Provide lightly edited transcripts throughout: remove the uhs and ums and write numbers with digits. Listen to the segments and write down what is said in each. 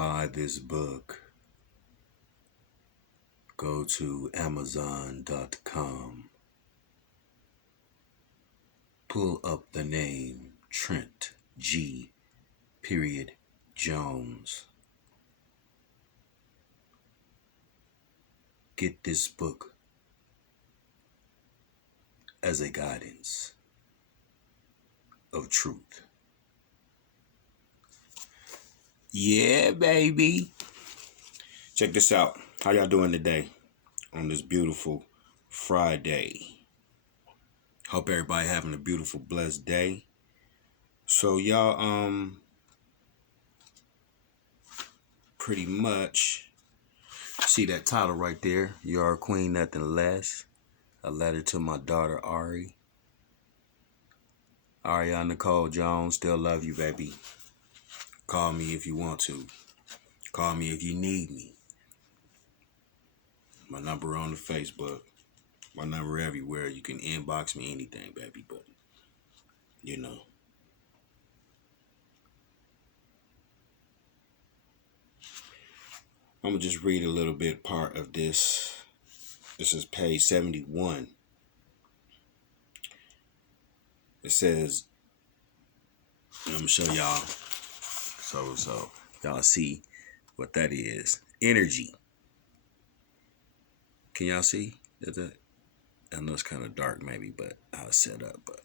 buy this book, go to Amazon.com, pull up the name Trent G. Jones. Get this book as a guidance of truth. Yeah, baby. Check this out. How y'all doing today on this beautiful Friday? Hope everybody having a beautiful, blessed day. So y'all, pretty much see that title right there. You are a queen, nothing less. A letter to my daughter, Ari. Ariana Nicole Jones, still love you, baby. Call me if you want to. Call me if you need me. My number on the Facebook. My number everywhere. You can inbox me anything, baby, but you know. I'm going to just read a little bit part of this. This is page 71. It says, and I'm going to show y'all so y'all see what that is. Energy. Can y'all see? Is that? I know it's kind of dark maybe, but I'll set up. But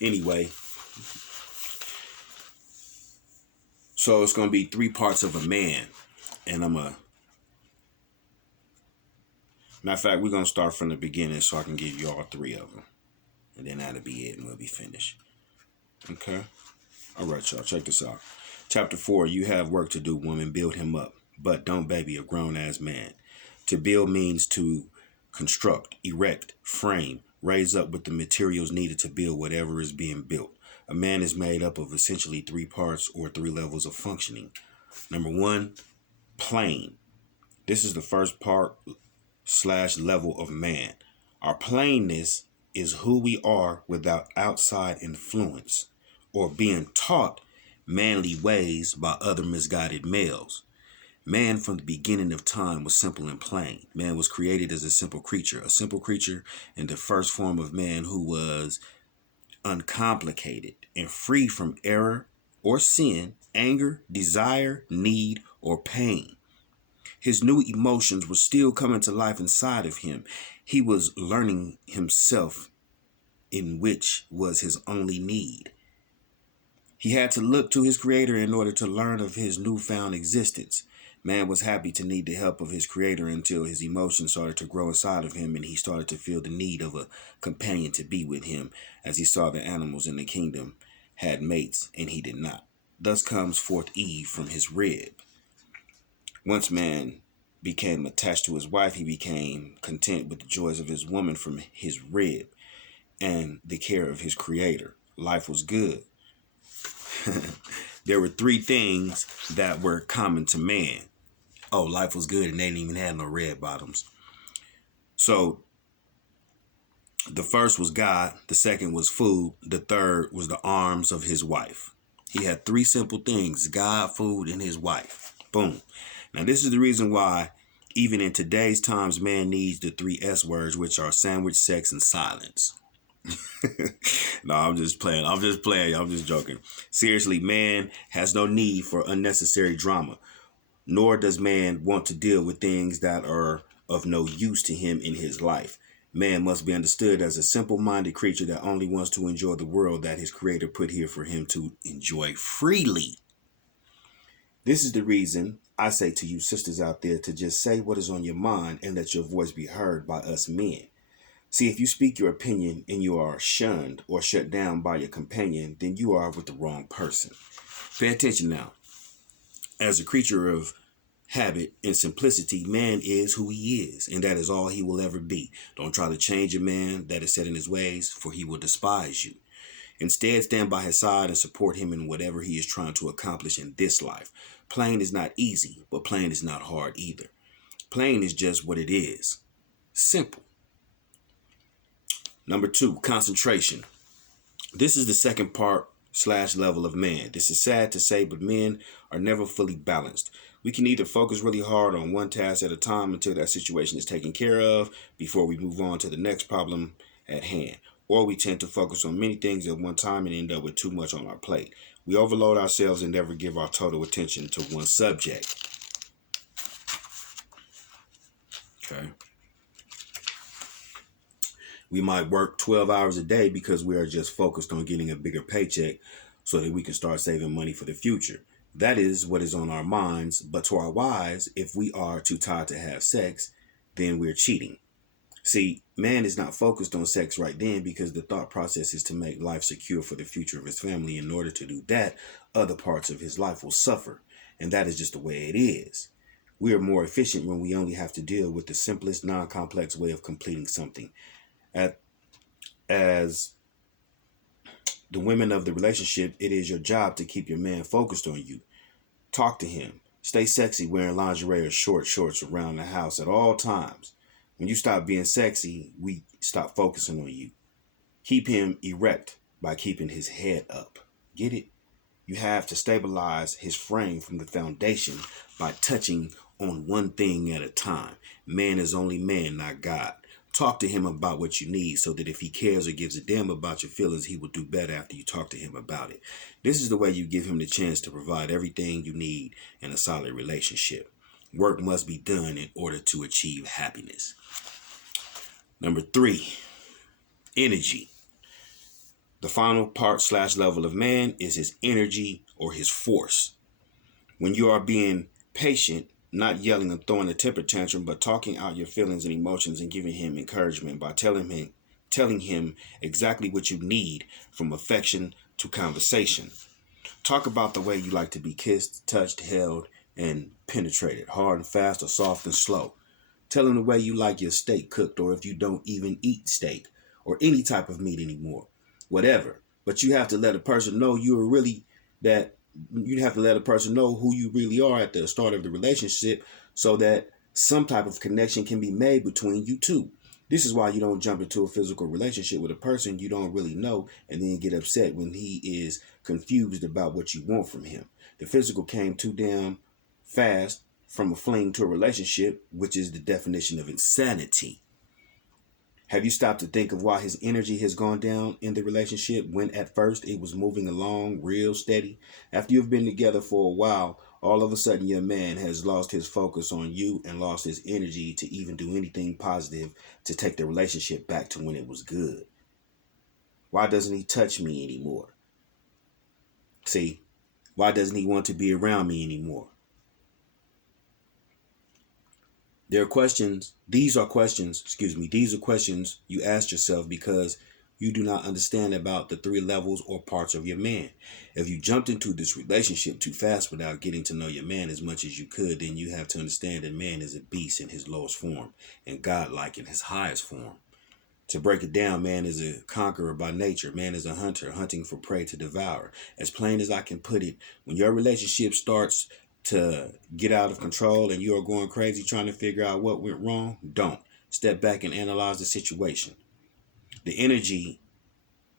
anyway, so it's going to be 3 parts of a man. And matter of fact, we're going to start from the beginning so I can give you all 3 of them. And then that'll be it and we'll be finished. Okay? All right, y'all. Check this out. Chapter 4, you have work to do, woman. Build him up. But don't baby a grown-ass man. To build means to construct, erect, frame, raise up with the materials needed to build whatever is being built. A man is made up of essentially 3 parts or 3 levels of functioning. Number 1, plane. This is the first part / level of man. Our plainness is who we are without outside influence or being taught manly ways by other misguided males. Man from the beginning of time was simple and plain. Man was created as a simple creature in the first form of man who was uncomplicated and free from error or sin, anger, desire, need, or pain. His new emotions were still coming to life inside of him. He was learning himself, in which was his only need. He had to look to his creator in order to learn of his newfound existence. Man was happy to need the help of his creator until his emotions started to grow inside of him and he started to feel the need of a companion to be with him, as he saw the animals in the kingdom had mates and he did not. Thus comes forth Eve from his rib. Once man became attached to his wife, he became content with the joys of his woman from his rib and the care of his creator. Life was good. There were 3 things that were common to man. Oh, life was good and they didn't even have no red bottoms. So the first was God, the second was food, the third was the arms of his wife. He had 3 simple things: God, food, and his wife. Boom. Now this is the reason why even in today's times man needs the 3 S words, which are sandwich, sex, and silence. No, I'm just playing. I'm just joking. Seriously, man has no need for unnecessary drama, nor does man want to deal with things that are of no use to him in his life. Man must be understood as a simple-minded creature that only wants to enjoy the world that his creator put here for him to enjoy freely. This is the reason I say to you sisters out there to just say what is on your mind and let your voice be heard by us men. See, if you speak your opinion and you are shunned or shut down by your companion, then you are with the wrong person. Pay attention now. As a creature of habit and simplicity, man is who he is, and that is all he will ever be. Don't try to change a man that is set in his ways, for he will despise you. Instead, stand by his side and support him in whatever he is trying to accomplish in this life. Plain is not easy, but plain is not hard either. Plain is just what it is. Simple. Number 2, concentration. This is the second part level of man. This is sad to say, but men are never fully balanced. We can either focus really hard on one task at a time until that situation is taken care of before we move on to the next problem at hand, or we tend to focus on many things at one time and end up with too much on our plate. We overload ourselves and never give our total attention to one subject. Okay. We might work 12 hours a day because we are just focused on getting a bigger paycheck so that we can start saving money for the future. That is what is on our minds, but to our wives, if we are too tired to have sex, then we're cheating. See, man is not focused on sex right then because the thought process is to make life secure for the future of his family. In order to do that, other parts of his life will suffer, and that is just the way it is. We are more efficient when we only have to deal with the simplest, non-complex way of completing something. As the women of the relationship, it is your job to keep your man focused on you. Talk to him. Stay sexy wearing lingerie or short shorts around the house at all times. When you stop being sexy, we stop focusing on you. Keep him erect by keeping his head up. Get it? You have to stabilize his frame from the foundation by touching on one thing at a time. Man is only man, not God. Talk to him about what you need so that if he cares or gives a damn about your feelings, he will do better after you talk to him about it. This is the way you give him the chance to provide everything you need in a solid relationship. Work must be done in order to achieve happiness. Number 3, energy. The final part / level of man is his energy or his force. When you are being patient, not yelling and throwing a temper tantrum, but talking out your feelings and emotions and giving him encouragement by telling him exactly what you need, from affection to conversation. Talk about the way you like to be kissed, touched, held, and penetrated, hard and fast or soft and slow. Tell him the way you like your steak cooked, or if you don't even eat steak or any type of meat anymore, whatever. But you have to let a person know you have to let a person know who you really are at the start of the relationship so that some type of connection can be made between you two. This is why you don't jump into a physical relationship with a person you don't really know and then get upset when he is confused about what you want from him. The physical came too damn fast from a fling to a relationship, which is the definition of insanity. Have you stopped to think of why his energy has gone down in the relationship when at first it was moving along real steady? After you've been together for a while, all of a sudden your man has lost his focus on you and lost his energy to even do anything positive to take the relationship back to when it was good. Why doesn't he touch me anymore? See, why doesn't he want to be around me anymore? These are questions you ask yourself because you do not understand about the 3 levels or parts of your man. If you jumped into this relationship too fast without getting to know your man as much as you could, then you have to understand that man is a beast in his lowest form and godlike in his highest form. To break it down, man is a conqueror by nature. Man is a hunter, hunting for prey to devour. As plain as I can put it, when your relationship starts to get out of control and you are going crazy trying to figure out what went wrong, don't. Step back and analyze the situation. The energy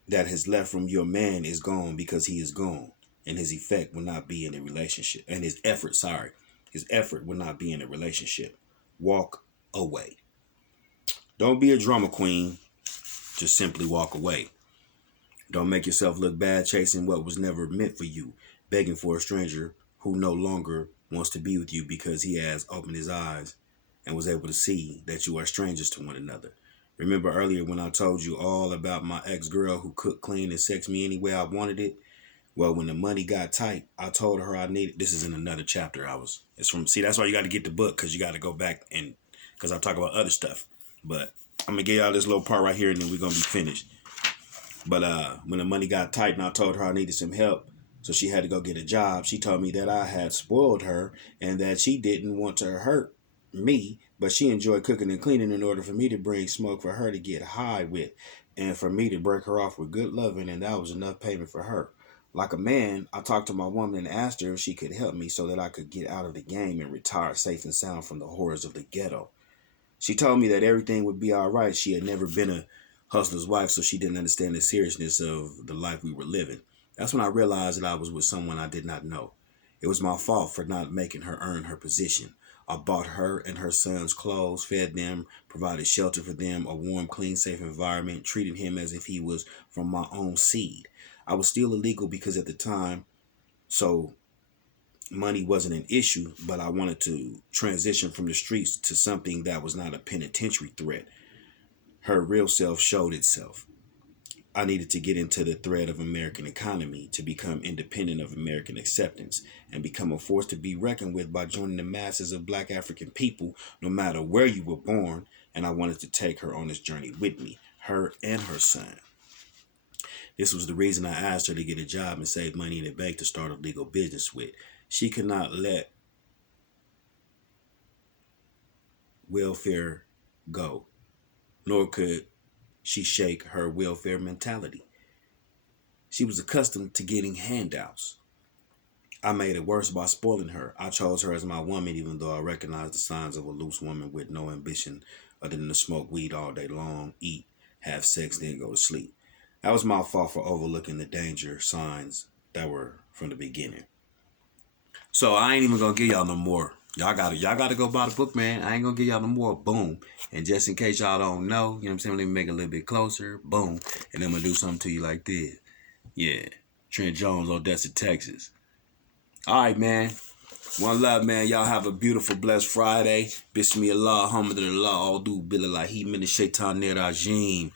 that has left from your man is gone because he is gone, and his effect will not be in the relationship. And his effort will not be in the relationship. Walk away. Don't be a drama queen. Just simply walk away. Don't make yourself look bad chasing what was never meant for you, begging for a stranger who no longer wants to be with you because he has opened his eyes and was able to see that you are strangers to one another. Remember earlier when I told you all about my ex-girl who cooked, cleaned, and sexed me any way I wanted it? Well, when the money got tight, I told her I needed, this is in another chapter that's why you got to get the book, because you got to go back and, because I talk about other stuff. But I'm going to give y'all this little part right here and then we're going to be finished. But when the money got tight and I told her I needed some help, so she had to go get a job, she told me that I had spoiled her and that she didn't want to hurt me, but she enjoyed cooking and cleaning in order for me to bring smoke for her to get high with and for me to break her off with good loving, and that was enough payment for her. Like a man, I talked to my woman and asked her if she could help me so that I could get out of the game and retire safe and sound from the horrors of the ghetto. She told me that everything would be all right. She had never been a hustler's wife, so she didn't understand the seriousness of the life we were living. That's when I realized that I was with someone I did not know. It was my fault for not making her earn her position. I bought her and her sons clothes, fed them, provided shelter for them, a warm, clean, safe environment, treated him as if he was from my own seed. I was still illegal because at the time, so money wasn't an issue, but I wanted to transition from the streets to something that was not a penitentiary threat. Her real self showed itself. I needed to get into the thread of American economy to become independent of American acceptance and become a force to be reckoned with by joining the masses of Black African people, no matter where you were born. And I wanted to take her on this journey with me, her and her son. This was the reason I asked her to get a job and save money in the bank to start a legal business with. She could not let welfare go, nor could she shake her welfare mentality. She was accustomed to getting handouts. I made it worse by spoiling her. I chose her as my woman, even though I recognized the signs of a loose woman with no ambition other than to smoke weed all day long, eat, have sex, then go to sleep. That was my fault for overlooking the danger signs that were from the beginning. So I ain't even gonna give y'all no more. Y'all gotta go buy the book, man. I ain't gonna give y'all no more. Boom. And just in case y'all don't know, you know what I'm saying? Let me make it a little bit closer. Boom. And I'm gonna do something to you like this. Yeah. Trent Jones, Odessa, Texas. All right, man. One love, man. Y'all have a beautiful, blessed Friday. Bismillah, alhamdulillah, all do billah, he min shaitan rajim.